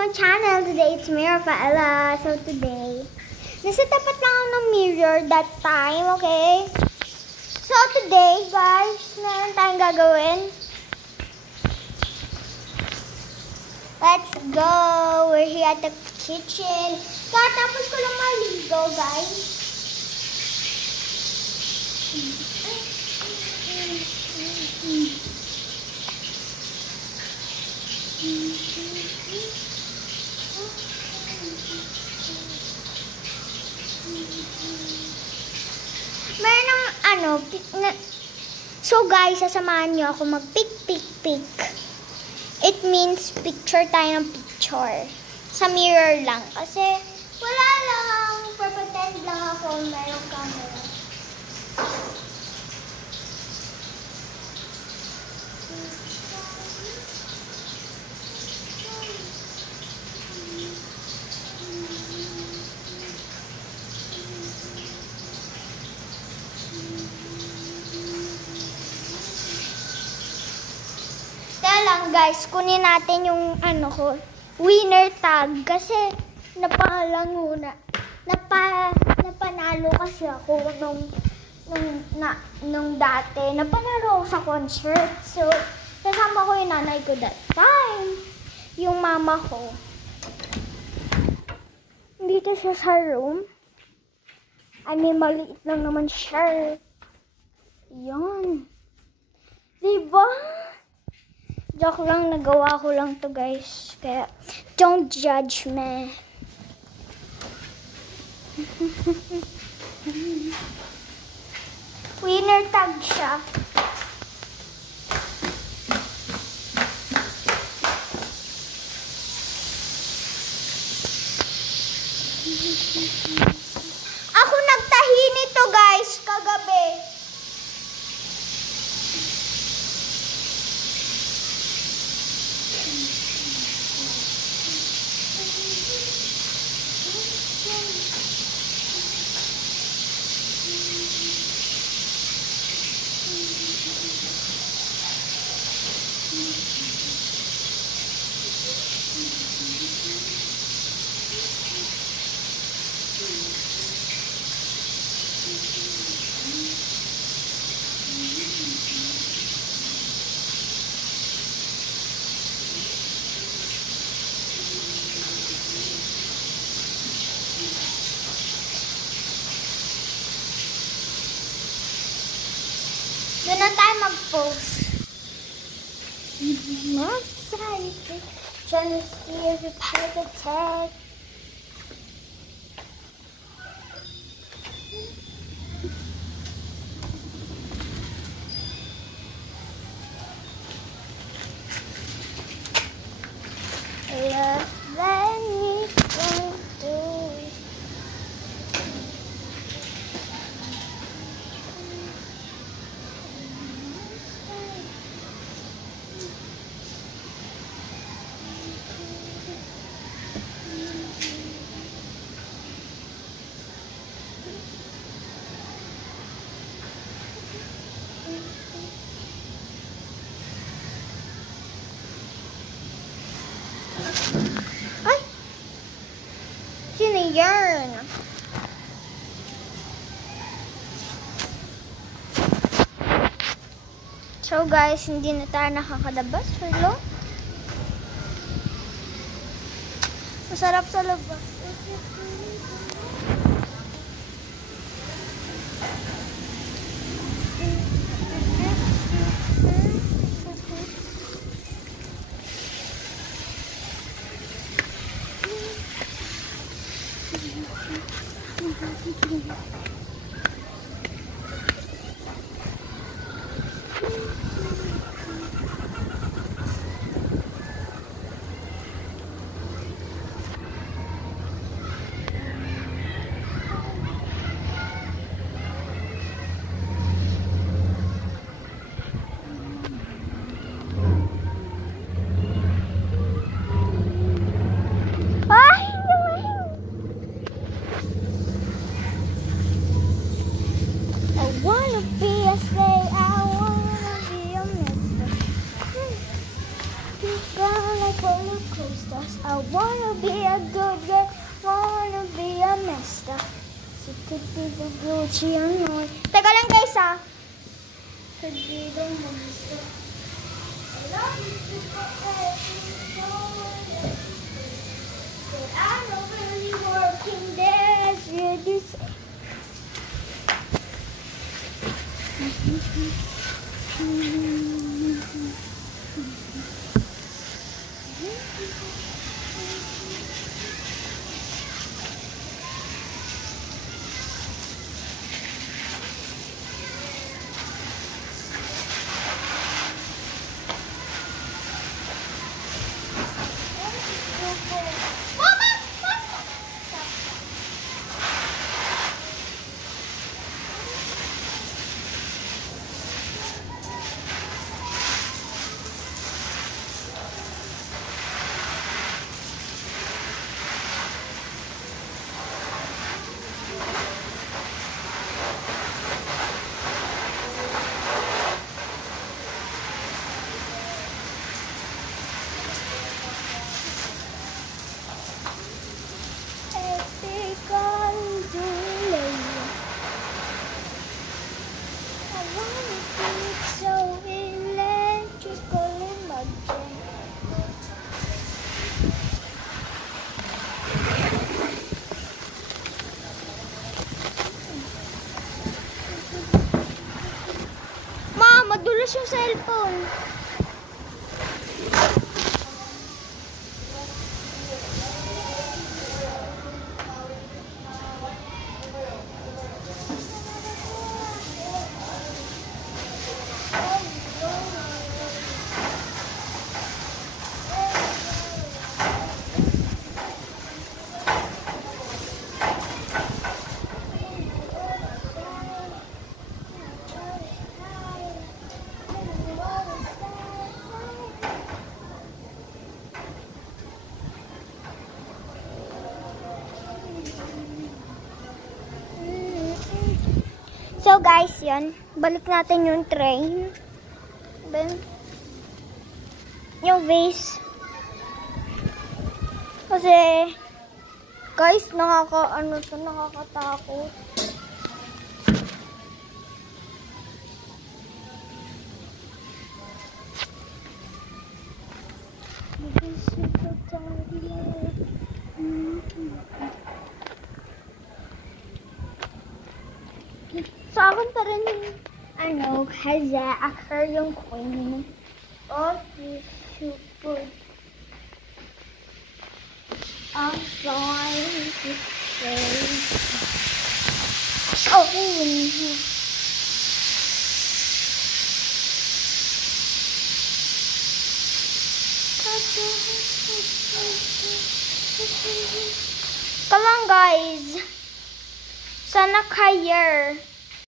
my channel. Today it's me, Rafaela. So today, nasa tapat lang ako ng mirror that time, okay? So today, guys, meron tayong gagawin. Let's go! We're here at the kitchen. Katapos ko lang maligo, guys. So guys, sasamahan niyo ako mag-pick. It means picture tayo ng picture. Sa mirror lang. Kasi wala lang. Pretend lang ako mayroong camera. Lang guys, kunin natin yung winner tag kasi napanalo kasi ako nung dati. Napanalo ako sa concert. So, kasama ko yung nanay ko that time. Yung mama ko. Dito siya sa room. I mean, maliit lang naman siya. Yun. Diba? Joke lang, nagawa ko lang to guys. Kaya, don't judge me. Winner tag siya. Ako nagtahi nito guys, kagabi. Doon na tayo mag-post. Excited. Trying to see if you pay the tag. Love that we can do it. Ay! Sino yan? So guys, hindi na tayo nakakadabas. Hello? Masarap sa labas. hostess. I wanna be a good girl, wanna be a mister. She could be the Gucci anoy. Teka lang guys ha. Could be the monster. I love you forever. But I'm not really working there. Really say. Madulas yung cellphone. So guys, yan. Balik natin yung train. Then, yung vase. Kasi, guys, nakakatakot. Sa akin pa rin yung, Hazakar yung queen of this super. I'm trying to say. Oh, Kalang guys. Sana kaya.